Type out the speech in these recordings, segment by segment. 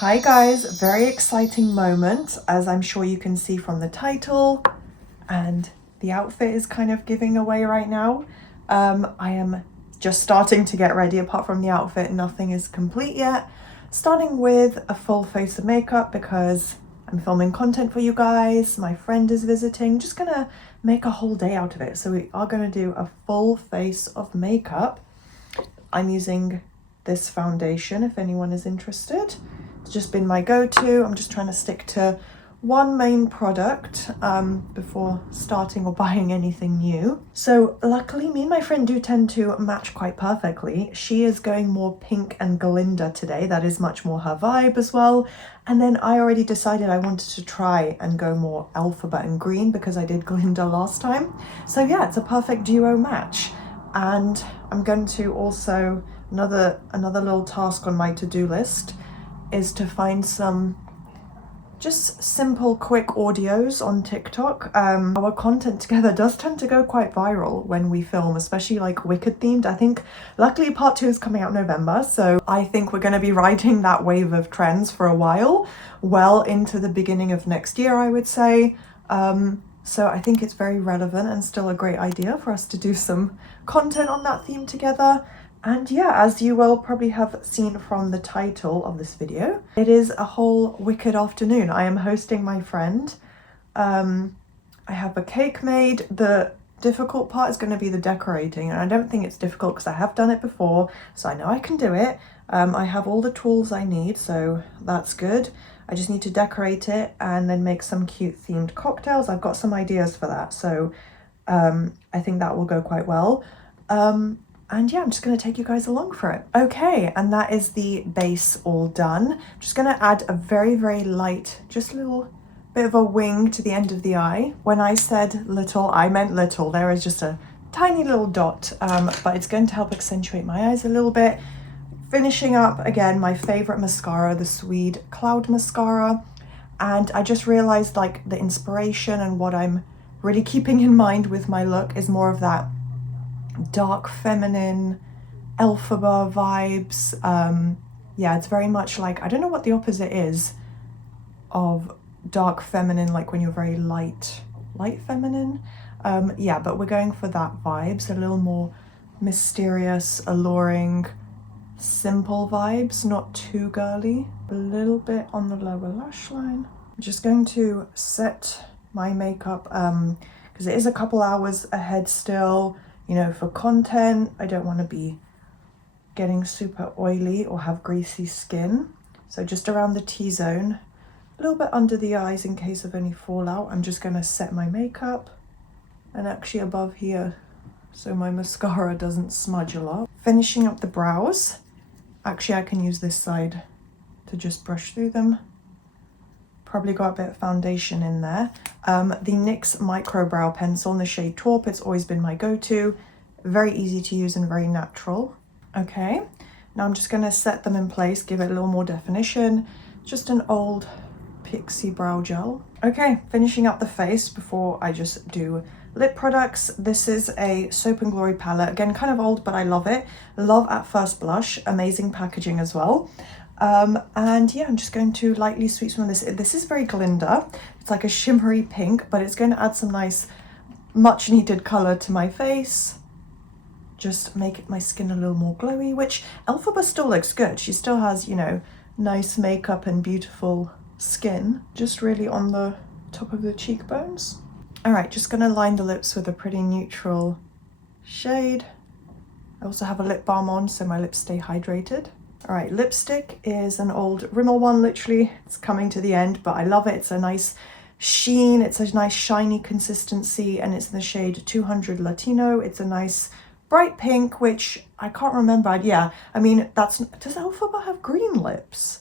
Hi guys, very exciting moment, as I'm sure you can see from the title, and the outfit is kind of giving away right now. I am just starting to get ready. Apart from the outfit, nothing is complete yet. Starting with a full face of makeup because I'm filming content for you guys. My friend is visiting. Just gonna make a whole day out of it. So we are gonna do a full face of makeup. I'm using this foundation if anyone is interested. It's just been my go-to. I'm just trying to stick to one main product before starting or buying anything new. So luckily me and my friend do tend to match quite perfectly. She is going more pink and Glinda today. That is much more her vibe as well. And then I already decided I wanted to try and go more Elphaba and green because I did Glinda last time. So yeah, it's a perfect duo match. And I'm going to also, another little task on my to-do list is to find some just simple quick audios on TikTok. Our content together does tend to go quite viral when we film, especially like Wicked themed. I think luckily part 2 is coming out November, so I think we're going to be riding that wave of trends for a while, well into the beginning of next year, I would say. So I think it's very relevant and still a great idea for us to do some content on that theme together. And yeah, as you will probably have seen from the title of this video, it is a whole Wicked afternoon. I am hosting my friend. I have a cake made. The difficult part is going to be the decorating, and I don't think it's difficult because I have done it before, so I know I can do it. I have all the tools I need, so that's good. I just need to decorate it and then make some cute themed cocktails. I've got some ideas for that, so I think that will go quite well. And yeah, I'm just going to take you guys along for it. Okay, and that is the base all done. I'm just going to add a very, very light, just a little bit of a wing to the end of the eye. When I said little, I meant little. There is just a tiny little dot, but it's going to help accentuate my eyes a little bit. Finishing up, again, my favorite mascara, the Swede Cloud Mascara. And I just realized like the inspiration and what I'm really keeping in mind with my look is more of that dark feminine Elphaba vibes. Yeah, it's very much like, I don't know what the opposite is of dark feminine, like when you're very light feminine. Yeah, but we're going for that vibes, a little more mysterious, alluring, simple vibes, not too girly. A little bit on the lower lash line. I'm just going to set my makeup because it is a couple hours ahead still. You know, for content, I don't want to be getting super oily or have greasy skin. So just around the T-zone, a little bit under the eyes in case of any fallout. I'm just going to set my makeup and actually above here so my mascara doesn't smudge a lot. Finishing up the brows. Actually, I can use this side to just brush through them. Probably got a bit of foundation in there. The NYX Micro Brow Pencil in the shade Taupe, it's always been my go-to. Very easy to use and very natural. Okay, now I'm just gonna set them in place, give it a little more definition. Just an old Pixie brow gel. Okay, finishing up the face before I just do lip products. This is a Soap and Glory palette. Again, kind of old, but I love it. Love at first blush, amazing packaging as well. And yeah, I'm just going to lightly sweep some of this. This is very Glinda. It's like a shimmery pink, but it's going to add some nice, much needed color to my face. Just make my skin a little more glowy, which Elphaba still looks good. She still has, you know, nice makeup and beautiful skin, just really on the top of the cheekbones. All right, just gonna line the lips with a pretty neutral shade. I also have a lip balm on so my lips stay hydrated. All right, lipstick is an old Rimmel one, literally. It's coming to the end, but I love it. It's a nice sheen, it's a nice shiny consistency, and it's in the shade 200 Latino. It's a nice bright pink, which I can't remember. Yeah, I mean, does Elphaba have green lips?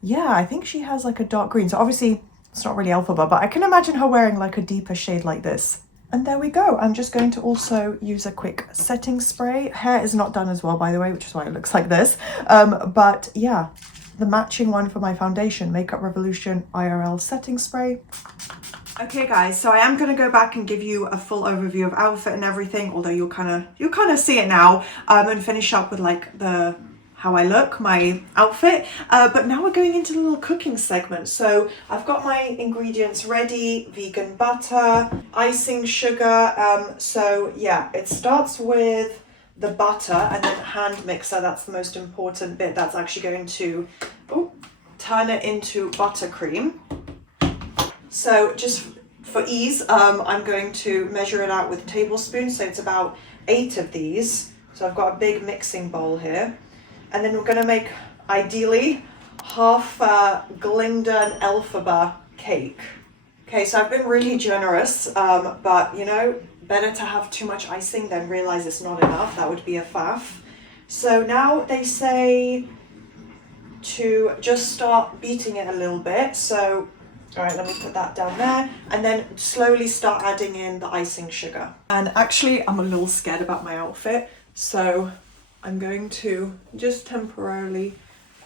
Yeah, I think she has like a dark green. So obviously it's not really Elphaba, but I can imagine her wearing like a deeper shade like this. And there we go. I'm just going to also use a quick setting spray. Hair is not done as well, by the way, which is why it looks like this. But yeah, the matching one for my foundation, Makeup Revolution IRL setting spray. Okay guys, so I am going to go back and give you a full overview of outfit and everything, although you'll kind of see it now, and finish up with like the how I look, my outfit. But now we're going into the little cooking segment. So I've got my ingredients ready: vegan butter, icing sugar. So yeah, it starts with the butter and then hand mixer. That's the most important bit. That's actually going to turn it into buttercream. So just for ease, I'm going to measure it out with tablespoons. So it's about 8 of these. So I've got a big mixing bowl here. And then we're going to make, ideally, half Glinda and Elphaba cake. Okay, so I've been really generous, but you know, better to have too much icing than realize it's not enough. That would be a faff. So now they say to just start beating it a little bit. So, all right, let me put that down there. And then slowly start adding in the icing sugar. And actually, I'm a little scared about my outfit. So I'm going to just temporarily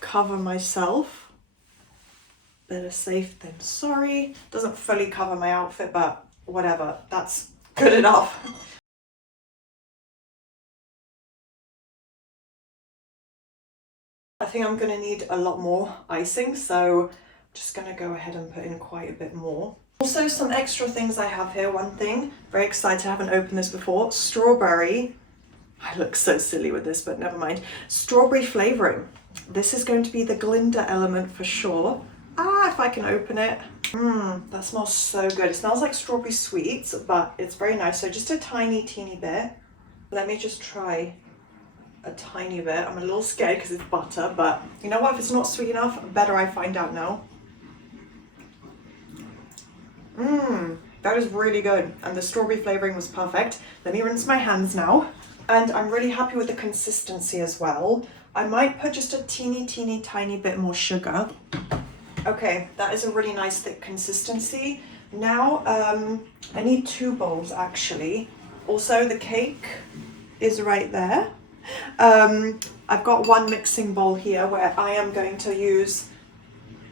cover myself. Better safe than sorry. Doesn't fully cover my outfit, but whatever. That's good enough. I think I'm going to need a lot more icing, so I'm just going to go ahead and put in quite a bit more. Also, some extra things I have here. One thing, very excited, I haven't opened this before. Strawberry. I look so silly with this, but never mind. Strawberry flavoring. This is going to be the Glinda element for sure. If I can open it. That smells so good. It smells like strawberry sweets, but it's very nice. So just a tiny, teeny bit. Let me just try a tiny bit. I'm a little scared because it's butter, but you know what? If it's not sweet enough, better I find out now. That is really good. And the strawberry flavoring was perfect. Let me rinse my hands now. And I'm really happy with the consistency as well. I might put just a teeny, tiny bit more sugar. Okay, that is a really nice thick consistency. Now, I need 2 bowls actually. Also, the cake is right there. I've got one mixing bowl here where I am going to use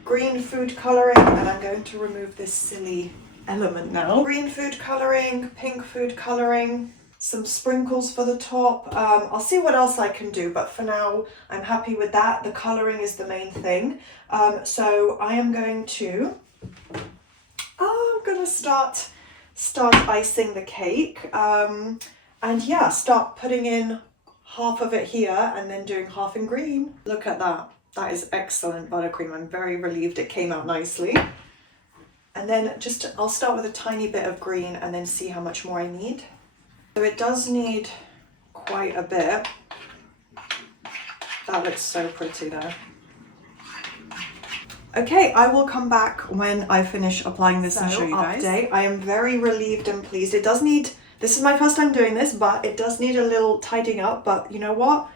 green food coloring, and I'm going to remove this silly element now. Green food coloring, pink food coloring, some sprinkles for the top. I'll see what else I can do, but for now I'm happy with that. The coloring is the main thing. So I am going to start icing the cake, and yeah, start putting in half of it here and then doing half in green. Look at that. That is excellent buttercream. I'm very relieved it came out nicely. And then I'll start with a tiny bit of green and then see how much more I need. So it does need quite a bit. That looks so pretty though. Okay, I will come back when I finish applying this and show you guys. Update. I am very relieved and pleased. It does need, this is my first time doing this, but it does need a little tidying up. But you know what?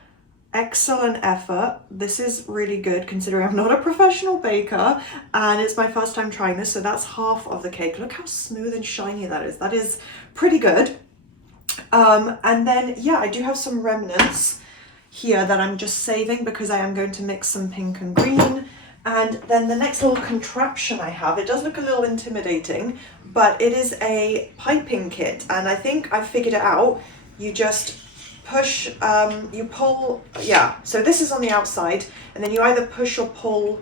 Excellent effort. This is really good considering I'm not a professional baker and it's my first time trying this. So that's half of the cake. Look how smooth and shiny that is. That is pretty good. And then, yeah, I do have some remnants here that I'm just saving because I am going to mix some pink and green. And then the next little contraption I have, it does look a little intimidating, but it is a piping kit. And I think I figured it out. You just push, you pull, yeah. So this is on the outside and then you either push or pull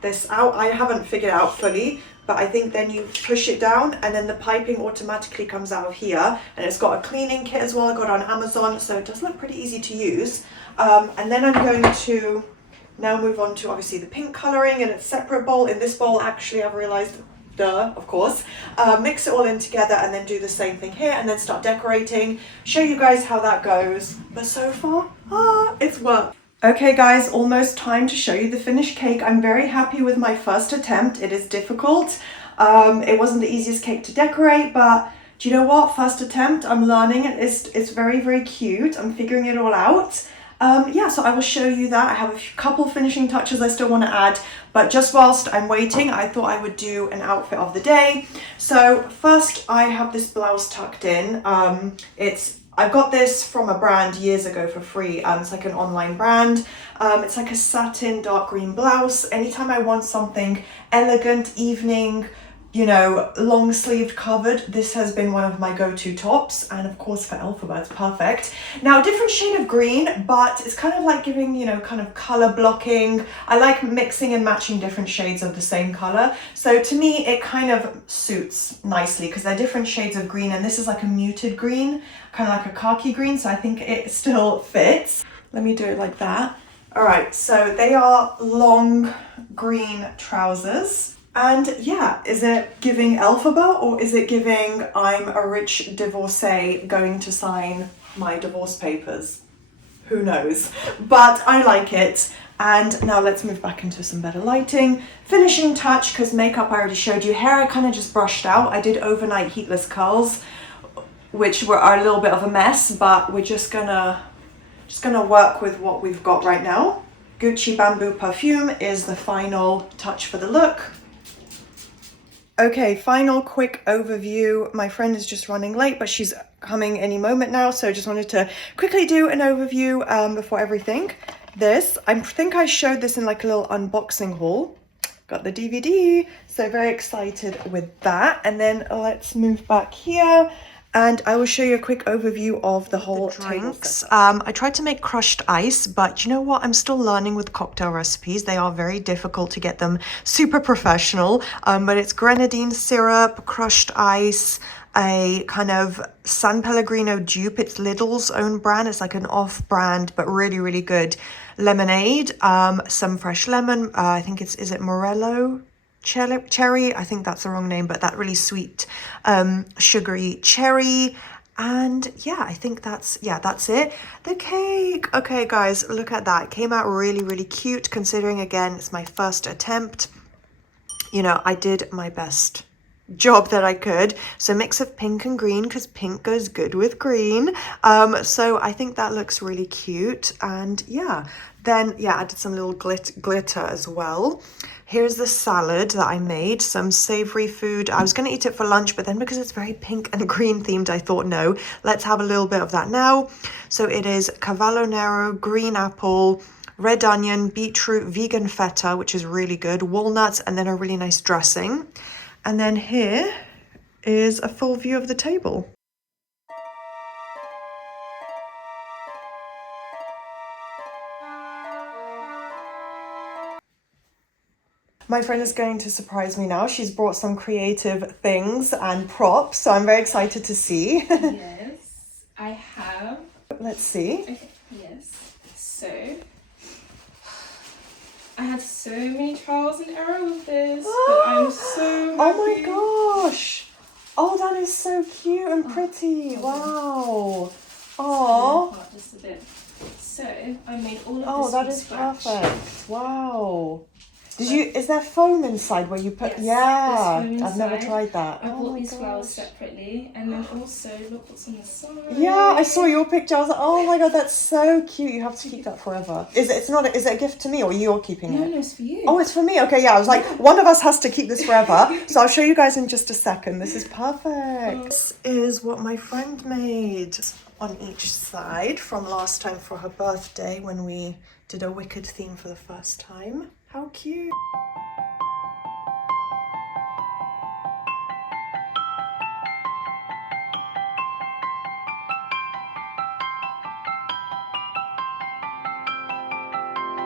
this out. I haven't figured it out fully, but I think then you push it down and then the piping automatically comes out of here. And it's got a cleaning kit as well. I got it on Amazon, so it does look pretty easy to use. And then I'm going to now move on to obviously the pink coloring in a separate bowl. In this bowl, actually, I've realized, duh, of course, mix it all in together and then do the same thing here and then start decorating, show you guys how that goes. But so far, it's worked. Okay guys, almost time to show you the finished cake. I'm very happy with my first attempt. It is difficult. It wasn't the easiest cake to decorate, but do you know what? First attempt, I'm learning. It's very, very cute. I'm figuring it all out. Yeah, so I will show you that. I have a couple finishing touches I still want to add, but just whilst I'm waiting, I thought I would do an outfit of the day. So first I have this blouse tucked in. I got this from a brand years ago for free. It's like an online brand. It's like a satin dark green blouse. Anytime I want something elegant, evening, you know, long sleeved covered, this has been one of my go-to tops, and of course for Elphaba it's perfect. Now, different shade of green, but it's kind of like giving, you know, kind of color blocking. I like mixing and matching different shades of the same color, so to me it kind of suits nicely because they're different shades of green, and this is like a muted green, kind of like a khaki green, so I think it still fits. Let me do it like that. All right, so they are long green trousers. And yeah, is it giving Elphaba or is it giving I'm a rich divorcee going to sign my divorce papers? Who knows? But I like it. And now let's move back into some better lighting. Finishing touch, because makeup I already showed you. Hair I kind of just brushed out. I did overnight heatless curls, which are a little bit of a mess, but we're just gonna work with what we've got right now. Gucci Bamboo perfume is the final touch for the look. Okay, final quick overview. My friend is just running late, but she's coming any moment now, so just wanted to quickly do an overview before everything. I think I showed this in like a little unboxing haul. Got the DVD, so very excited with that. And then let's move back here. And I will show you a quick overview of the whole tanks. I tried to make crushed ice, but you know what? I'm still learning with cocktail recipes. They are very difficult to get them super professional, but it's grenadine syrup, crushed ice, a kind of San Pellegrino dupe. It's Lidl's own brand. It's like an off-brand, but really, really good lemonade, some fresh lemon. I think is it Morello? Cherry, I think that's the wrong name, but that really sweet sugary cherry. And yeah, I think that's it. The cake, okay guys, look at that. It came out really, really cute, considering again it's my first attempt. You know, I did my best job that I could. So mix of pink and green, because pink goes good with green. So I think that looks really cute. And yeah, then yeah, I did some little glitter as well. Here's the salad that I made, some savory food. I was going to eat it for lunch, but then because it's very pink and green themed, I thought, no, let's have a little bit of that now. So it is cavallo nero, green apple, red onion, beetroot, vegan feta, which is really good, walnuts, and then a really nice dressing. And then here is a full view of the table. My friend is going to surprise me now. She's brought some creative things and props, so I'm very excited to see. Yes, I have. Let's see. Okay, yes. So, I had so many trials and errors with this, but I'm so happy. Oh my gosh. Oh, that is so cute and pretty. Wow. Oh. Just a bit. So, I made all of this Oh, that is scratch. perfect. Wow. Is there foam inside where you put? Yes, yeah, there's foam I've never inside. tried that. I bought these flowers gosh. separately, and then also look what's on the side. Yeah, I saw your picture. I was like, oh my god, that's so cute. You have to keep that forever. Is it a gift to me or you're keeping it? No, it's for you. Oh, it's for me. Okay, yeah. I was like, one of us has to keep this forever. So I'll show you guys in just a second. This is perfect. This is what my friend made on each side from last time for her birthday when we did a Wicked theme for the first time. How cute.